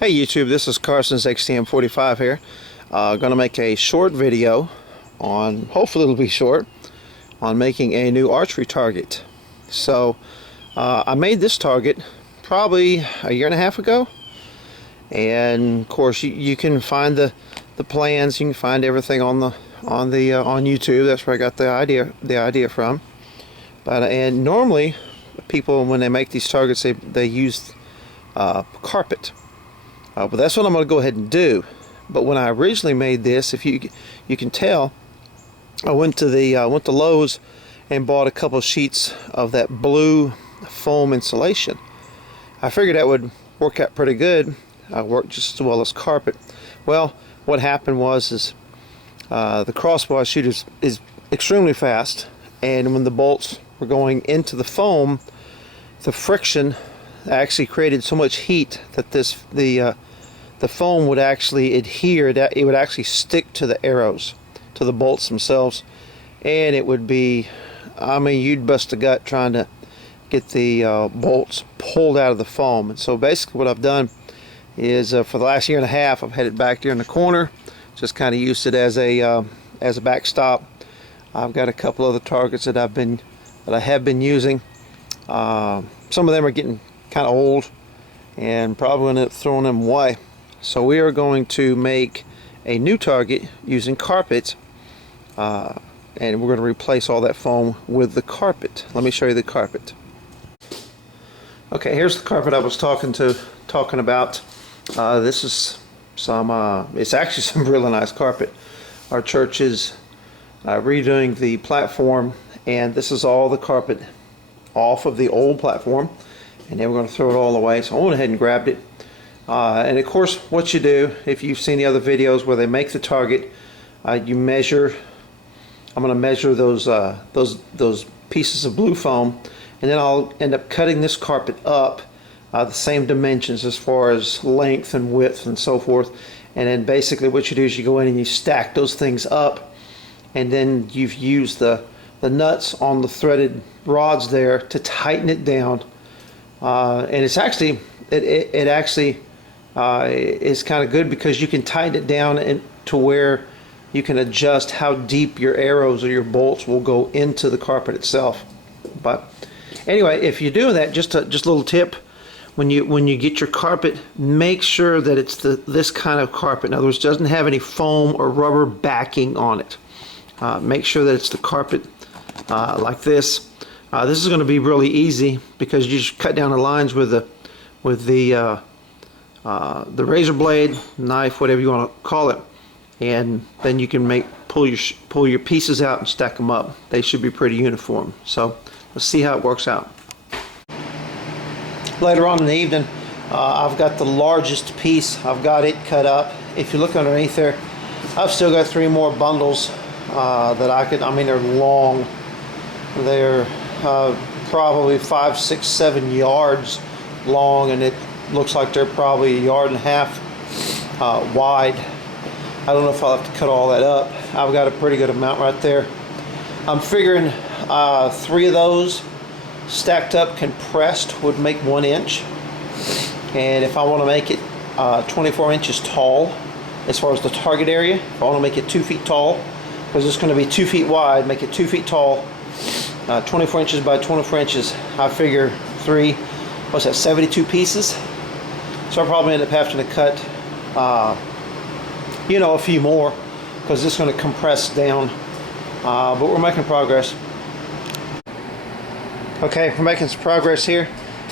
Hey YouTube, this is Carson's XTM45 here. Going to make a short video on, hopefully it'll be short, on making a new archery target. So I made this target probably a year and a half ago, and of course you can find the plans, you can find everything on YouTube. That's where I got the idea from. But and normally people, when they make these targets, they use carpet. But that's what I'm going to go ahead and do. But when I originally made this, if you can tell, I went to Lowe's and bought a couple of sheets of that blue foam insulation. I figured that would work out pretty good. Work just as well as carpet. Well, what happened was the crossbow I shoot is extremely fast, and when the bolts were going into the foam, the friction actually created so much heat that the foam would actually adhere, that it would actually stick to the arrows, to the bolts themselves, and it would be, I mean, you'd bust a gut trying to get the bolts pulled out of the foam. And so basically what I've done is for the last year and a half, I've had it back there in the corner, just kind of used it as a backstop. I've got a couple other targets that I have been using. Some of them are getting kind of old and probably going to end up throwing them away. So we are going to make a new target using carpet, and we're going to replace all that foam with the carpet. Let me show you the carpet. Okay, here's the carpet I was talking about. This is it's actually some really nice carpet. Our church is redoing the platform, and this is all the carpet off of the old platform, and then we're going to throw it all away. So I went ahead and grabbed it. And of course, what you do, if you've seen the other videos where they make the target, you measure. I'm going to measure those pieces of blue foam, and then I'll end up cutting this carpet up the same dimensions as far as length and width and so forth. And then basically what you do is you go in and you stack those things up, and then you've used the nuts on the threaded rods there to tighten it down. And it's actually it actually is kind of good because you can tighten it down to where you can adjust how deep your arrows or your bolts will go into the carpet itself. But anyway, if you do that, just a little tip: when you get your carpet, make sure that it's this kind of carpet. In other words, doesn't have any foam or rubber backing on it. Make sure that it's the carpet like this. This is going to be really easy because you just cut down the lines with the razor blade, knife, whatever you want to call it, and then you can pull your pieces out and stack them up. They should be pretty uniform. So let's see how it works out. Later on in the evening, I've got the largest piece. I've got it cut up. If you look underneath there, I've still got 3 more bundles that I could. I mean, they're long. They're probably 5, 6, 7 yards long, and it looks like they're probably 1.5 yards wide. I don't know if I'll have to cut all that up. I've got a pretty good amount right there. I'm figuring 3 of those stacked up compressed would make 1 inch, and if I want to make it 24 inches tall as far as the target area, if I want to make it 2 feet tall, because it's going to be 2 feet wide, make it 2 feet tall, 24 inches by 24 inches, I figure 3, what's that, 72 pieces? So I'll probably end up having to cut a few more, because it's going to compress down, but we're making progress. Okay, we're making some progress here.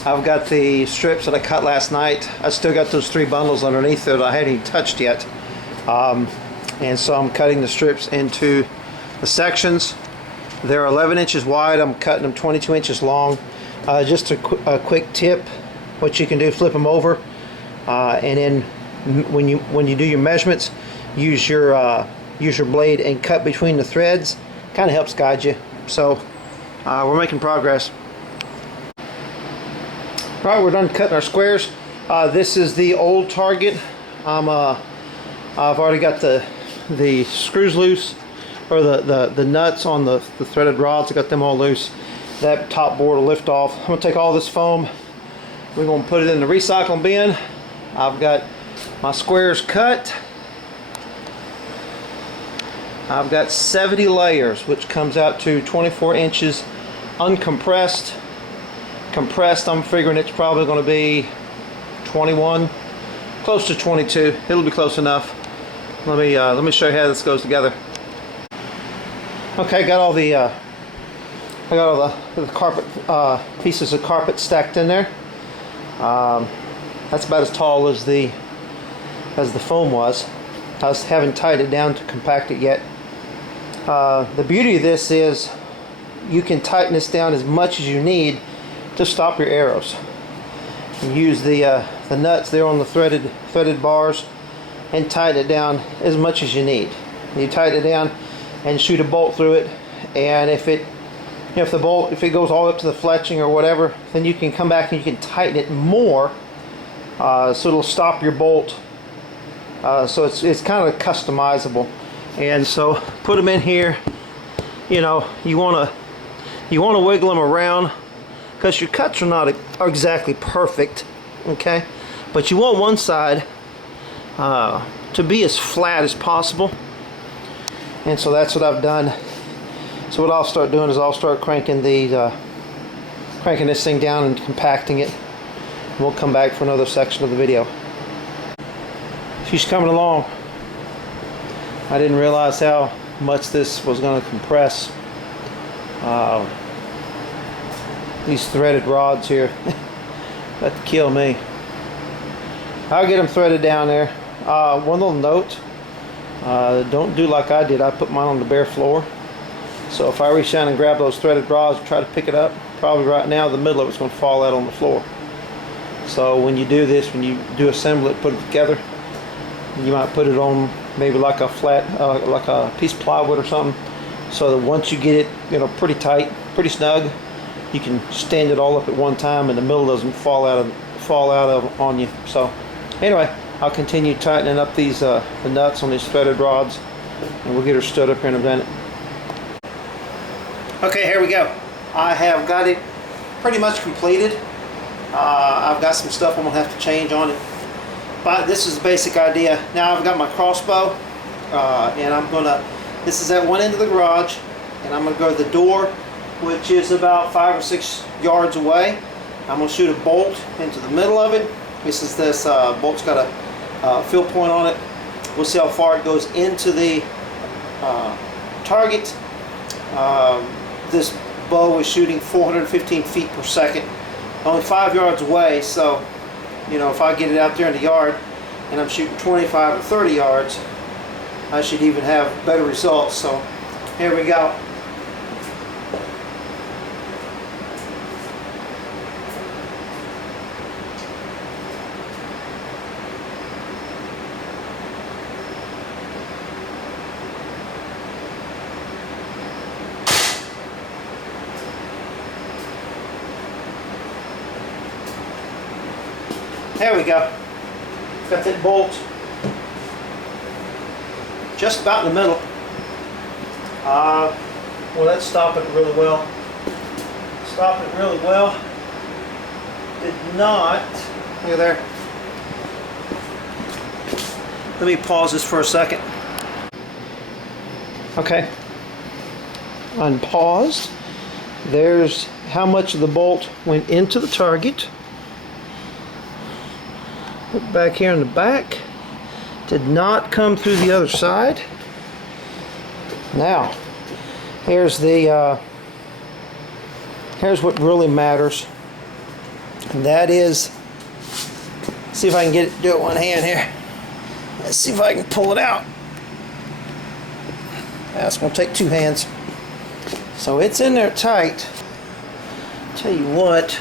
I've got the strips that I cut last night. I still got those 3 bundles underneath there that I hadn't even touched yet, and so I'm cutting the strips into the sections. They're 11 inches wide. I'm cutting them 22 inches long. Just a quick tip: what you can do, flip them over, and then when you do your measurements, use your blade and cut between the threads. Kind of helps guide you. So we're making progress. All right, we're done cutting our squares. This is the old target. I've already got the screws loose, or the nuts on the threaded rods. I got them all loose. That top board will lift off. I'm going to take all this foam, we're going to put it in the recycling bin, I've got my squares cut. I've got 70 layers, which comes out to 24 inches uncompressed. Compressed, I'm figuring it's probably going to be 21, close to 22. It'll be close enough. Let me show you how this goes together. Okay, got all the I got all the carpet pieces of carpet stacked in there. That's about as tall as the foam was. I haven't tied it down to compact it yet. The beauty of this is you can tighten this down as much as you need to stop your arrows. You use the nuts there on the threaded bars and tighten it down as much as you need. You tighten it down and shoot a bolt through it, and if it goes all up to the fletching or whatever, then you can come back and you can tighten it more, so it'll stop your bolt. So it's kind of customizable, and so put them in here. You know, you want to wiggle them around because your cuts are exactly perfect, okay? But you want one side to be as flat as possible, and so that's what I've done. So what I'll start doing is I'll start cranking this thing down and compacting it. We'll come back for another section of the video. She's coming along. I didn't realize how much this was going to compress. These threaded rods here, about to kill me. I'll get them threaded down there. One little note, don't do like I did. I put mine on the bare floor. So if I reach down and grab those threaded rods and try to pick it up, probably right now the middle of it's going to fall out on the floor. So when you do this, when you do assemble it, put it together, you might put it on maybe like a flat, like a piece of plywood or something, so that once you get it, you know, pretty tight, pretty snug, you can stand it all up at one time and the middle doesn't fall out on you. So anyway, I'll continue tightening up these the nuts on these threaded rods, and we'll get her stood up here in a minute. Okay, here we go. I have got it pretty much completed. I've got some stuff I'm gonna have to change on it, but this is the basic idea. Now I've got my crossbow, and this is at one end of the garage, and I'm gonna go to the door, which is about 5 or 6 yards away. I'm gonna shoot a bolt into the middle of it. This bolt's got a fill point on it. We'll see how far it goes into the target. This bow is shooting 415 feet per second, only 5 yards away. So, you know, if I get it out there in the yard and I'm shooting 25 or 30 yards, I should even have better results. So here we go. There we go. Got that bolt just about in the middle. Well, that's stopping it really well. Stopping it really well. Did not. Look at there. Let me pause this for a second. Okay. Unpaused. There's how much of the bolt went into the target. Look back here in the back. Did not come through the other side. Now, here's what really matters, and that is, see if I can do it with one hand here. Let's see if I can pull it out. That's going to take two hands. So it's in there tight. Tell you what.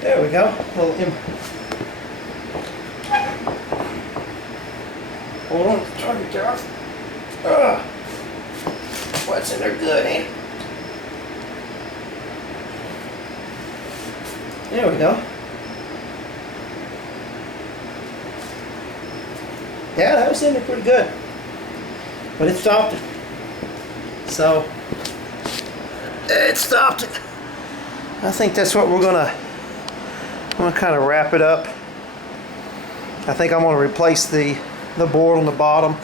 There we go. Hold on, target there. What's in there good, eh? There we go. Yeah, that was in there pretty good. But it stopped it. So, It stopped. I think that's what I'm gonna kind of wrap it up. I think I'm gonna replace the board on the bottom.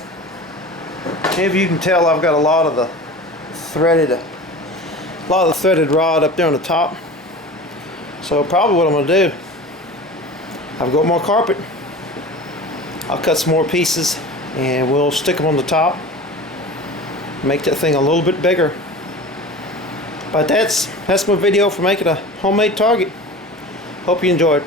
If you can tell, I've got a lot of the threaded rod up there on the top. So probably what I'm gonna do, I've got more carpet. I'll cut some more pieces and we'll stick them on the top. Make that thing a little bit bigger. But that's my video for making a homemade target. Hope you enjoyed.